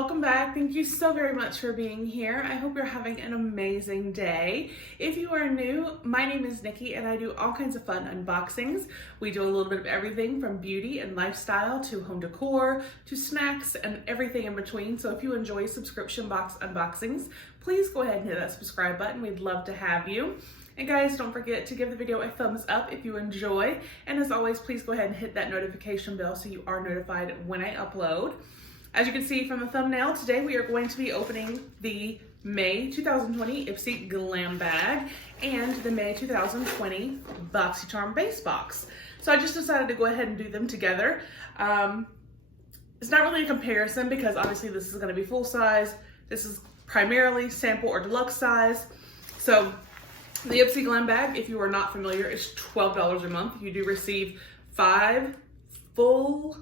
welcome back. Thank you so very much for being here. I hope you're having an amazing day. If you are new, my name is Nikki and I do all kinds of fun unboxings. We do a little bit of everything from beauty and lifestyle to home decor to snacks and everything in between. So if you enjoy subscription box unboxings, please go ahead and hit that subscribe button. We'd love to have you. And guys, don't forget to give the video a thumbs up if you enjoy. And as always, please go ahead and hit that notification bell so you are notified when I upload. As you can see from the thumbnail, today we are going to be opening the May 2020 Ipsy Glam bag and the May 2020 BoxyCharm base box. So I just decided to go ahead and do them together. It's not really a comparison because obviously this is going to be full size. This is primarily sample or deluxe size. So the Ipsy Glam bag, if you are not familiar, is $12 a month. You do receive 5 full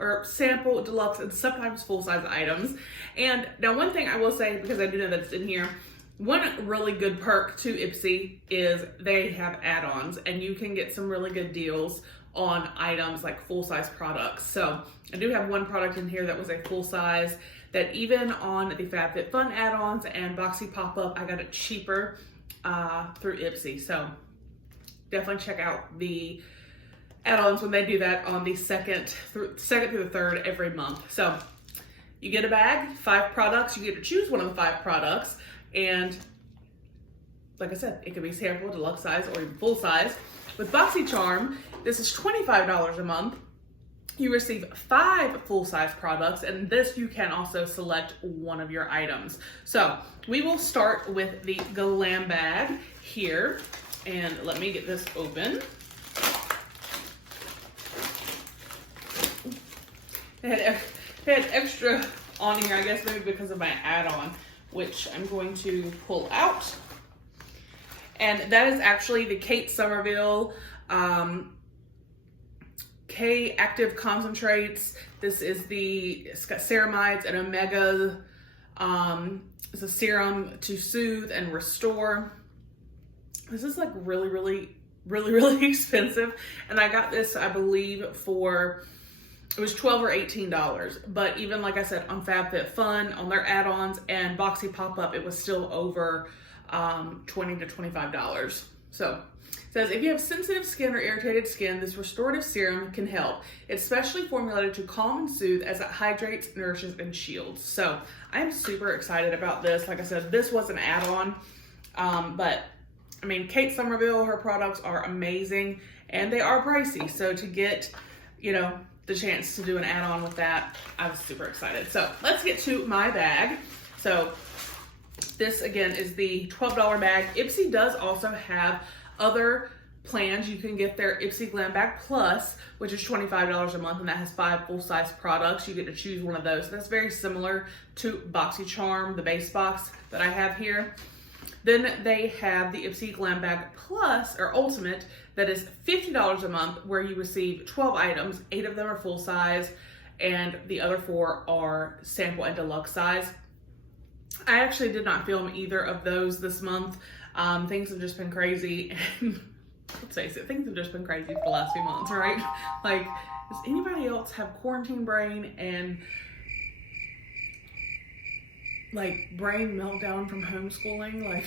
or sample, deluxe, and sometimes full-size items. And now one thing I will say, because I do know that it's in here, one really good perk to Ipsy is they have add-ons, and you can get some really good deals on items like full-size products. So I do have one product in here that was a full-size that even on the FabFitFun add-ons and Boxy Pop-Up, I got it cheaper through Ipsy. So definitely check out the add-ons when they do that on the second through the third every month. So you get a bag, 5 products, you get to choose one of the 5 products, and like I said, it could be sample, deluxe size, or even full size. With BoxyCharm, this is $25 a month. You receive 5 full-size products, and this you can also select one of your items. So we will start with the Glam bag here, and let me get this open. It had extra on here, I guess maybe because of my add-on, which I'm going to pull out. And that is actually the Kate Somerville K Active Concentrates. This is it's got ceramides and omega. It's a serum to soothe and restore. This is like really expensive. And I got this, I believe, for it was $12 or $18, but even like I said, on FabFitFun, on their add-ons and Boxy Pop-Up, it was still over $20 to $25. So it says, if you have sensitive skin or irritated skin, this restorative serum can help. It's specially formulated to calm and soothe as it hydrates, nourishes, and shields. So I'm super excited about this. Like I said, this was an add-on, but I mean, Kate Somerville, her products are amazing and they are pricey. So to get, you know, the chance to do an add-on with that, I was super excited. So let's get to my bag. So this again is the $12 bag. Ipsy does also have other plans. You can get their Ipsy Glam Bag Plus, which is $25 a month, and that has 5 full-size products. You get to choose one of those. That's very similar to BoxyCharm, the base box that I have here. Then they have the Ipsy Glam Bag Plus, or Ultimate, that is $50 a month, where you receive 12 items. 8 of them are full size, and the other 4 are sample and deluxe size. I actually did not film either of those this month. Things have just been crazy, and let's face it, things have just been crazy for the last few months, right? Like, does anybody else have quarantine brain and like brain meltdown from homeschooling? Like,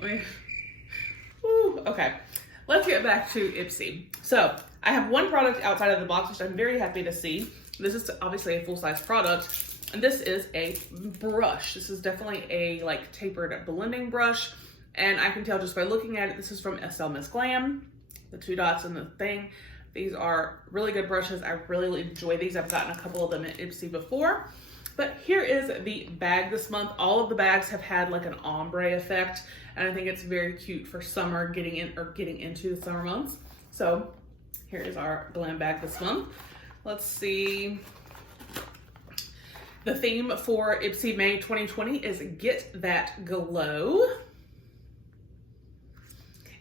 I mean, whew, okay, let's get back to Ipsy. So I have one product outside of the box, which I'm very happy to see. This is obviously a full-size product, and this is a brush. This is definitely a like tapered blending brush, and I can tell just by looking at it, this is from Miss Glam, the 2 dots and the thing. These are really good brushes. I really enjoy these. I've gotten a couple of them at Ipsy before. But here is the bag this month. All of the bags have had like an ombre effect, and I think it's very cute for summer, getting into the summer months. So here is our Glam bag this month. Let's see. The theme for Ipsy May 2020 is Get That Glow.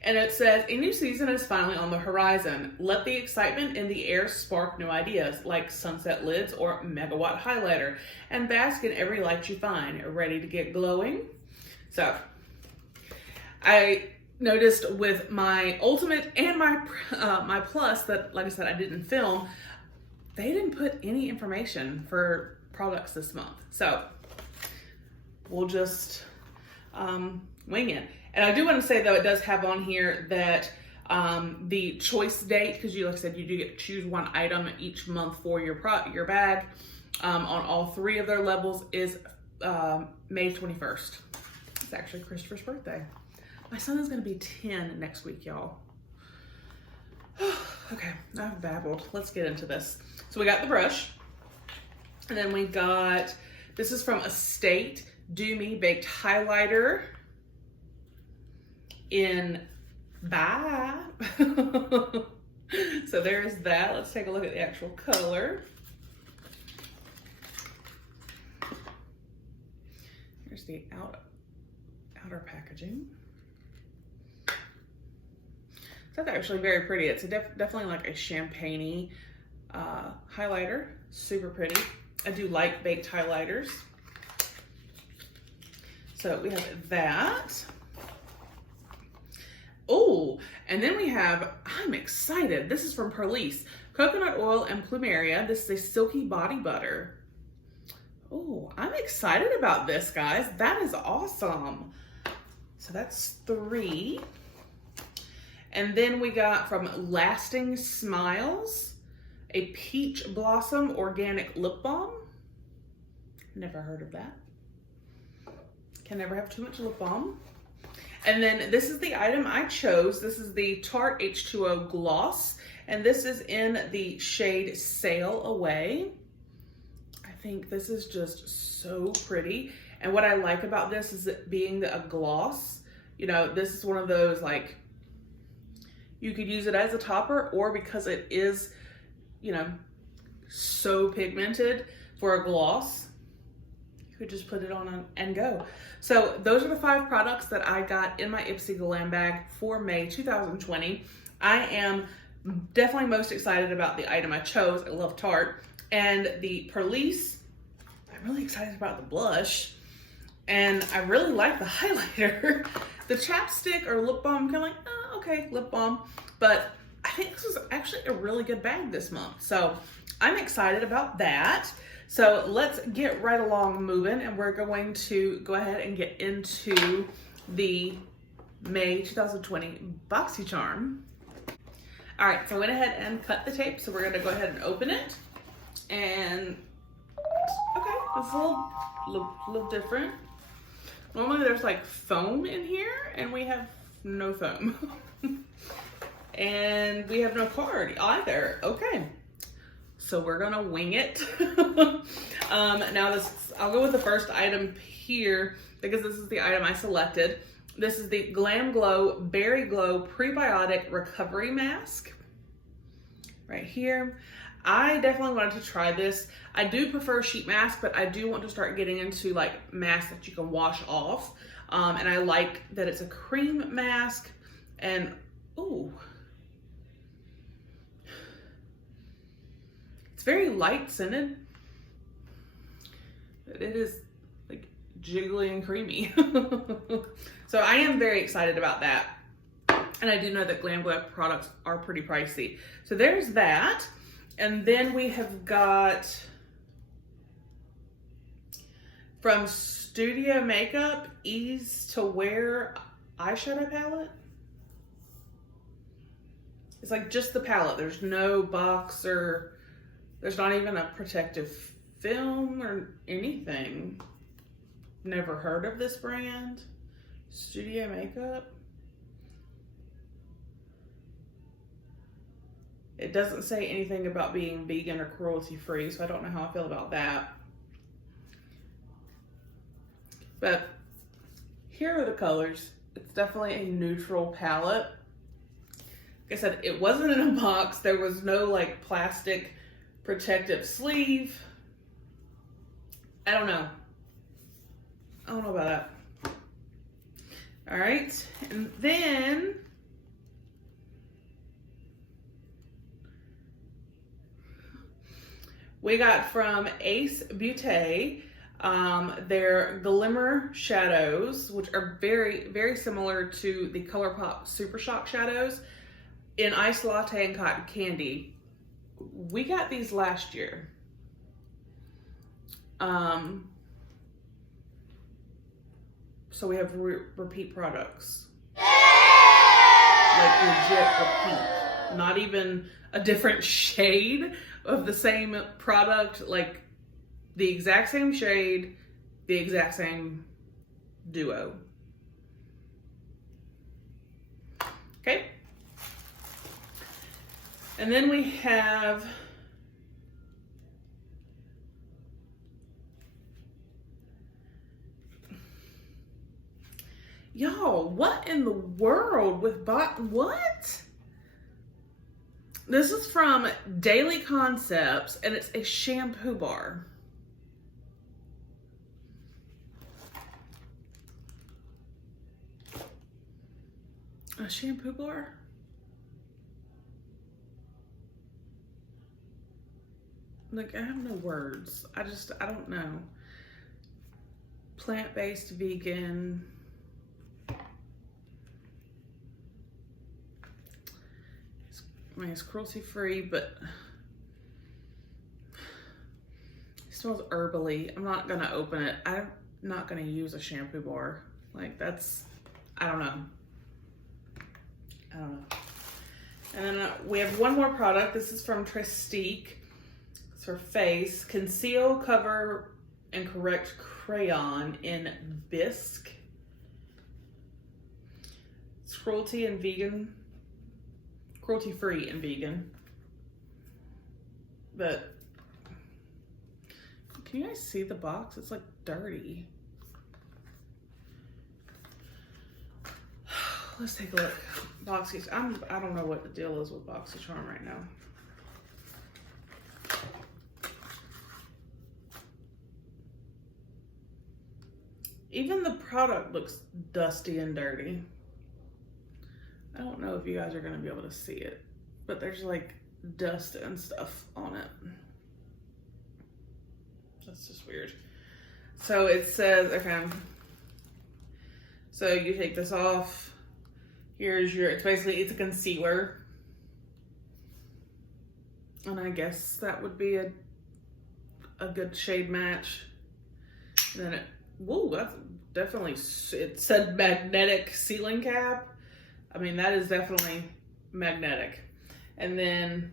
And it says, a new season is finally on the horizon. Let the excitement in the air spark new ideas like sunset lids or megawatt highlighter, and bask in every light you find. Ready to get glowing? So I noticed with my Ultimate and my Plus that, like I said, I didn't film, they didn't put any information for products this month. So we'll just wing it. And I do want to say though, it does have on here that the choice date, because you, like I said, you do get to choose one item each month for your bag on all 3 of their levels, is May 21st. It's actually Christopher's birthday. My son is going to be 10 next week, y'all. Okay, I've babbled. Let's get into this. So we got the brush, and then we got, this is from Estate Do Me Baked Highlighter in Bye. So there's that. Let's take a look at the actual color. Here's the outer packaging. That's actually very pretty. It's definitely like a champagne-y highlighter. Super pretty. I do like baked highlighters. So we have that. Oh, and then we have, I'm excited. This is from Perlice. Coconut oil and plumeria. This is a silky body butter. Oh, I'm excited about this, guys. That is awesome. So that's 3. And then we got from Lasting Smiles, a Peach Blossom Organic Lip Balm. Never heard of that. Can never have too much lip balm. And then this is the item I chose. This is the Tarte H2O Gloss. And this is in the shade Sail Away. I think this is just so pretty. And what I like about this is it being a gloss. You know, this is one of those, like, you could use it as a topper, or because it is, you know, so pigmented for a gloss, you could just put it on and go. So those are the 5 products that I got in my Ipsy Glam bag for May 2020. I am definitely most excited about the item I chose. I love Tarte. And the Perlice, I'm really excited about the blush. And I really like the highlighter. The chapstick or lip balm, I'm kind of like, oh, okay, lip balm. But I think this was actually a really good bag this month. So I'm excited about that. So let's get right along moving, and we're going to go ahead and get into the May 2020 BoxyCharm. All right, so I went ahead and cut the tape. So we're gonna go ahead and open it. And okay, it's a little different. Normally there's like foam in here, and we have no foam. And we have no card either. Okay, so we're gonna wing it. Now I'll go with the first item here because this is the item I selected. This is the Glam Glow Berry Glow Prebiotic Recovery Mask. Right here. I definitely wanted to try this. I do prefer sheet mask, but I do want to start getting into like masks that you can wash off. And I like that it's a cream mask, and ooh, it's very light scented. It is like jiggly and creamy. So I am very excited about that. And I do know that Glam Glow products are pretty pricey. So there's that. And then we have got from Studio Makeup, Ease to Wear eyeshadow palette. It's like just the palette. There's no box, or there's not even a protective film or anything. Never heard of this brand. Studio Makeup. It doesn't say anything about being vegan or cruelty free, so I don't know how I feel about that. But here are the colors. It's definitely a neutral palette. Like I said, it wasn't in a box. There was no like plastic protective sleeve. I don't know. I don't know about that. All right, and then we got from Ace Beauté their Glimmer Shadows, which are very, very similar to the ColourPop Super Shock Shadows in Ice Latte and Cotton Candy. we got these last year. So we have repeat products. Like legit repeat. Not even a different shade of the same product, like the exact same shade, the exact same duo. Okay. And then we have y'all, what in the world with what? This is from Daily Concepts, and it's a shampoo bar. A shampoo bar? Like, I have no words. I don't know. Plant-based, vegan. I mean, it's cruelty-free, but it smells herbally. I'm not gonna open it. I'm not gonna use a shampoo bar. Like, that's, I don't know. And then we have one more product. This is from Trestique. It's for face. Conceal, cover, and correct crayon in bisque. It's cruelty and vegan. Cruelty-free and vegan. But can you guys see the box? It's like dirty. Let's take a look. BoxyCharm. I don't know what the deal is with BoxyCharm right now. Even the product looks dusty and dirty. I don't know if you guys are gonna be able to see it, but there's like dust and stuff on it. That's just weird. So it says, okay, so you take this off. Here's your, it's a concealer. And I guess that would be a good shade match. And then it, whoa, that's definitely, it said magnetic sealing cap. I mean, that is definitely magnetic. And then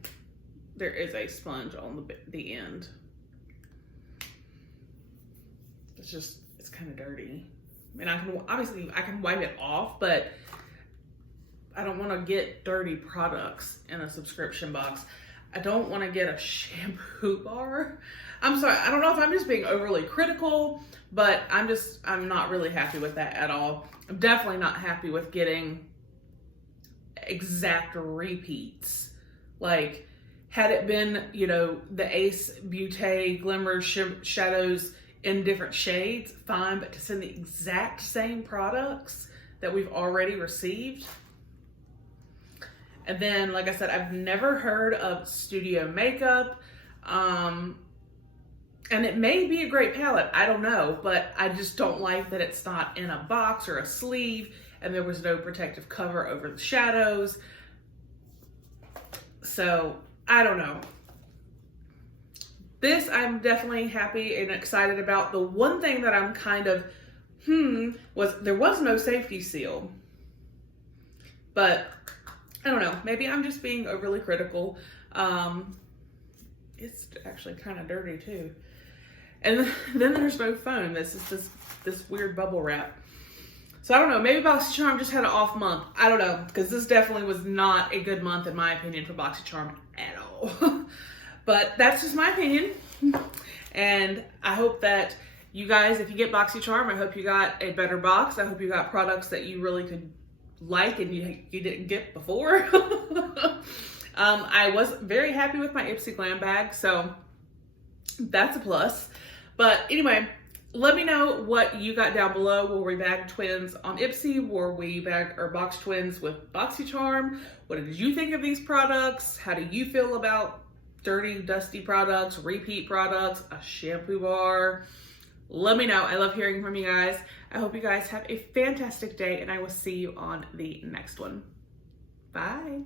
there is a sponge on the end. It's just, it's kind of dirty. I mean, I can wipe it off, but I don't want to get dirty products in a subscription box. I don't want to get a shampoo bar. I'm sorry, I don't know if I'm just being overly critical, but I'm not really happy with that at all. I'm definitely not happy with getting exact repeats. Like, had it been, you know, the Ace Beauté Glimmer shadows in different shades, fine, but to send the exact same products that we've already received. And then, like I said, I've never heard of Studio Makeup. And it may be a great palette, I don't know, but I just don't like that it's not in a box or a sleeve, and there was no protective cover over the shadows. So, I don't know. This I'm definitely happy and excited about. The one thing that I'm kind of, was there was no safety seal. But, I don't know, maybe I'm just being overly critical. It's actually kind of dirty too. And then there's no foam. This is this weird bubble wrap. So I don't know, maybe BoxyCharm just had an off month. I don't know, because this definitely was not a good month in my opinion for BoxyCharm at all. But that's just my opinion. And I hope that you guys, if you get BoxyCharm, I hope you got a better box. I hope you got products that you really could like and you didn't get before. I was very happy with my Ipsy Glam bag, so that's a plus. But anyway, let me know what you got down below. Will we bag twins on Ipsy? Will we bag or box twins with BoxyCharm? What did you think of these products? How do you feel about dirty, dusty products, repeat products, a shampoo bar? Let me know. I love hearing from you guys. I hope you guys have a fantastic day, and I will see you on the next one. Bye.